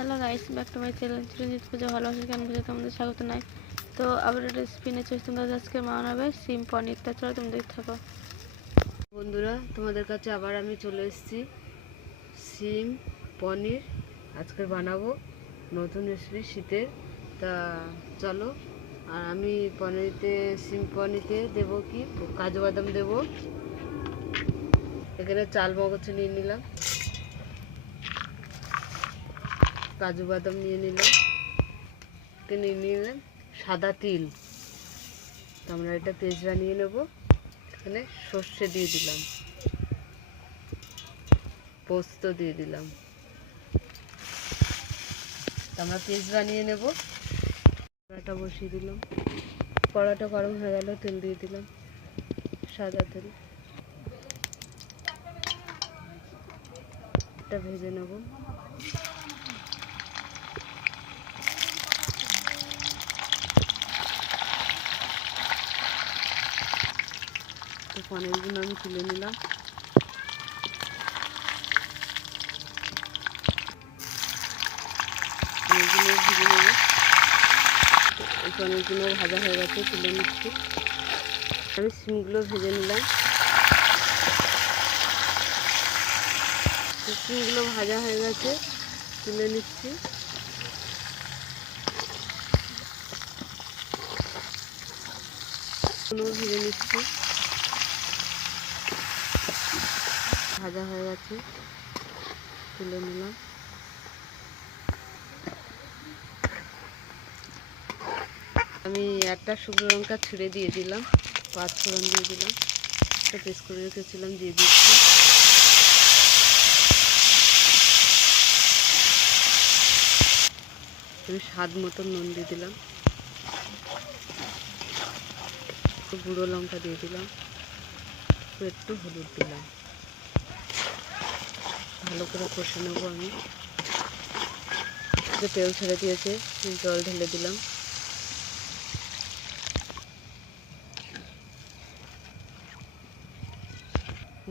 Hello guys, back to my channel Chiranjit পূজা ভালোবাসা কেন বুঝে তোমাদের স্বাগত নাই। তো আবার একটা রেসিপি নিয়ে চলছে, তোমরা আজকে বানাবে সিম পনির। তা চলো তুমি দেখতে থাকো। বন্ধুরা, তোমাদের কাছে আবার আমি চলে এসেছি সিম পনির আজকে বানাবো, নতুন রেসিপি শীতের। তা চলো। আর আমি পনিরতে সিম পনিরতে দেবো কি কাজু বাদাম দেবো। এখানে চাল মগজ নিয়ে নিলাম, কাজু বাদাম নিয়ে নিলাম, নিয়ে নিলাম সাদা তিল। তো আমরা এটা পেস্ট বানিয়ে নেব। এখানে সর্ষে দিয়ে দিলাম, পোস্ত দিয়ে দিলাম। আমরা পেস্ট বানিয়ে নেব। কড়াটা বসিয়ে দিলাম, কড়াটা গরম হয়ে গেল, তেল দিয়ে দিলাম, সাদা তেল। এটা ভেজে নেব। তো পনিরগুলো আমি তুলে নিলাম। পনিরগুলো ভেজে নেব। এই পনিরগুলো ভাজা হয়ে গেছে, তুলে নিচ্ছি। আমি সিমগুলো ভেজে নিলাম। সিমগুলো ভাজা হয়ে গেছে, তুলে নিচ্ছি। ভেজে নিচ্ছি, ভাজা হয়ে গেছে, তুলে নিলাম। আমি একটা শুকনো লঙ্কা ছিঁড়ে দিয়ে দিলাম, 5 ফোড়ন দিয়ে দিলাম, একটা পেস্ট করে রেখেছিলাম দিয়ে দিচ্ছি। আমি স্বাদ মতো নুন দিয়ে দিলাম, গুঁড়ো লঙ্কা দিয়ে দিলাম, একটু হলুদ দিলাম। ভালো করে কষে নেবো। আমি তেল ছেড়ে দিয়েছে, জল ঢেলে দিলাম।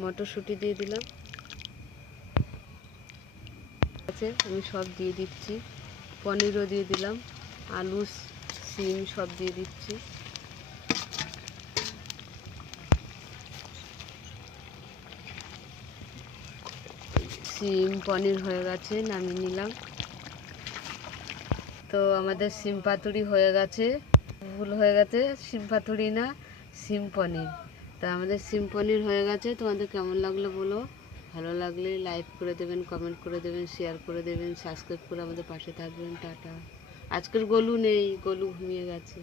মটরশুঁটি দিয়ে দিলাম। আমি সব দিয়ে দিচ্ছি, পনিরও দিয়ে দিলাম, আলু সিম সব দিয়ে দিচ্ছি। সিম পনির হয়ে গেছে, নামিয়ে নিলাম। তো আমাদের সিম পাতুরি হয়ে গেছে, ভুল হয়ে গেছে, সিম পাতুরি না, সিম পনির। তা আমাদের সিম পনির হয়ে গেছে। তোমাদের কেমন লাগলো বলো। ভালো লাগলে লাইক করে দেবেন, কমেন্ট করে দেবেন, শেয়ার করে দেবেন, সাবস্ক্রাইব করে আমাদের পাশে থাকবেন। টাটা। আজকের গোলু নেই, গোলু ঘুমিয়ে গেছে।